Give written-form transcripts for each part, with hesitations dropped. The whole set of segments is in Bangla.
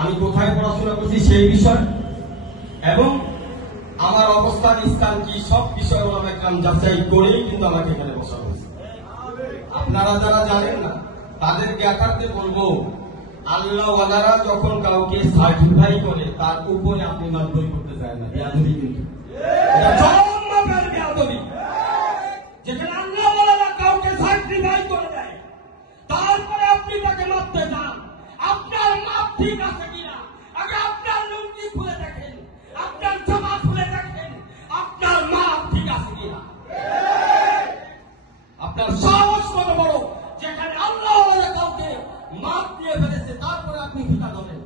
আমি কোথায় পড়াশোনা করছি সেই বিষয় এবং আমার অবস্থান স্থান কি সব বিষয় ওলামায়ে যাচাই করেই কিন্তু আমাকে এখানে বসানো হয়েছে। আপনারা যারা জানেন না তাদের জ্ঞাতার্থে বলবো, আল্লাহ ওয়ালারা যখন কাউকে সার্টিফাই করে তার উপরে আপনি মাধ্যমে করতে চান না, বেয়াদবি কিন্তু চরমভাবে বেয়াদবি। যেখানে আল্লাহ ওয়ালারা কাউকে সার্টিফাই করে দেয় তারপরে আপনি তাকে মারতে যান, আপনার মাপ ঠিক আছে কিনা আগে আপনার লুঙ্গি খুলে দেখেন, আপনার জামা খুলে দেখেন, আপনার মাপ ঠিক আছে কিনা। আপনার সাহস কত বড়, যেখানে আল্লাহ ওয়ালা কাউকে মাপ দিয়ে ফেলেছে তারপরে আপনি ফিতা ধরেন।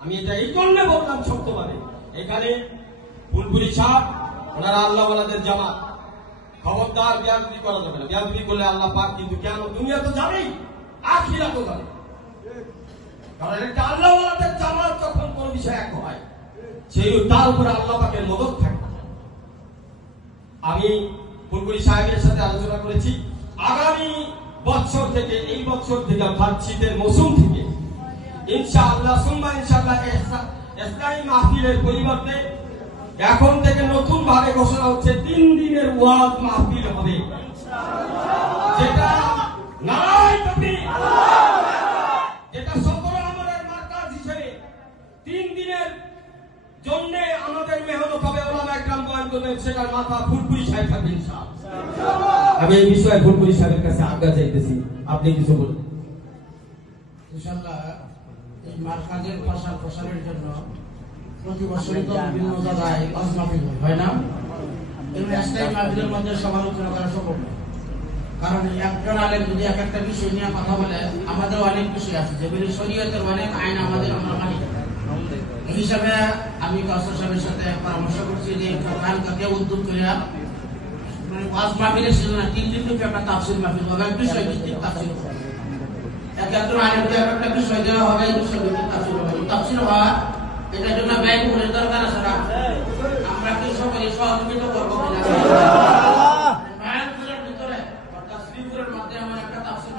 আমি এটা এই জন্য বললাম শক্তভাবে, এখানে ফুলপুরি সাহেব ওনারা আল্লাহ ওয়ালাদের জামাত, খবরদার বেয়াদবি করা যাবে না। বেয়াদবি করলে আল্লাহ পাক কিন্তু কেন দুনিয়া তো জানেই, আখিরাত তো জানে, কারণ একটা আল্লাহ ওয়ালাদের জামাত যখন কোন বিষয় এক হয় সেই তার উপরে আল্লাহ পাকের মদদ থাকে। আমি ফুলপুরি সাহেবের সাথে আলোচনা করেছি, আগামী বছর থেকে, এই বছর থেকে অর্থাৎ শীতের মৌসুম থেকে ইনশাআল্লাহ সুম্মা ইনশাআল্লাহ ইসলামী মাহফিলের পরিবর্তে এখন থেকে নতুন ভাবে ঘোষণা হচ্ছে 3 দিনের ওয়াজ মাহফিল হবে, যেটা নারায়ে তাকবীর, যেটা 17 নম্বরের মার্কাজ হিসেবে 3 দিনের জন্য আমাদের মেহনত হবে, ওলামায়ে কেরাম বয়ান করবেন, সেটার মাথা ফুলপুরি সাহেব থাকবেন ইনশাআল্লাহ। আমি এই বিষয়ে ফুলপুরি সাহেবের কাছে আজ্ঞা চাইতেছি, আপনি কিছু বলুন। ইনশাআল্লাহ এই মার্কাজের প্রসারের জন্য প্রতি বছরই তো বিভিন্ন জায়গায় ওয়াজ মাহফিল হয় না? এই ইসলামী মাহফিলের মধ্যে সমালোচনা করা সম্ভব না, কারণ একজন আলেম যদি এক একটা বিষয় নিয়ে কথা বলে, আমাদের অনেক বিষয় আছে যেগুলি শরীয়তের অনেক আইন আমাদের আমরা মানি। এই হিসাবে আমি কাউসার সাহেবের সাথে পরামর্শ করছি যে খানকাকে উদ্যোগ করে ওয়াজ মাহফিলের ছিল না, 3 দিন থেকে একটা তাফসীর মাহফিল হবে, বিষয় ভিত্তিক তাফসীর হবে, একজন আলেমকে একটা বিষয় দেওয়া হবে, বিষয় ভিত্তিক তাফসীর হবে। তাফসীর হওয়া এটার জন্য ব্যয়বহুলের দরকার আছে না? আমরা কি সকলে সহযোগিতা করবো কিনা? বায়ানগুলোর ভিতরে অর্থাৎ শ্রীপুরের মধ্যে আমার একটা তাফসীর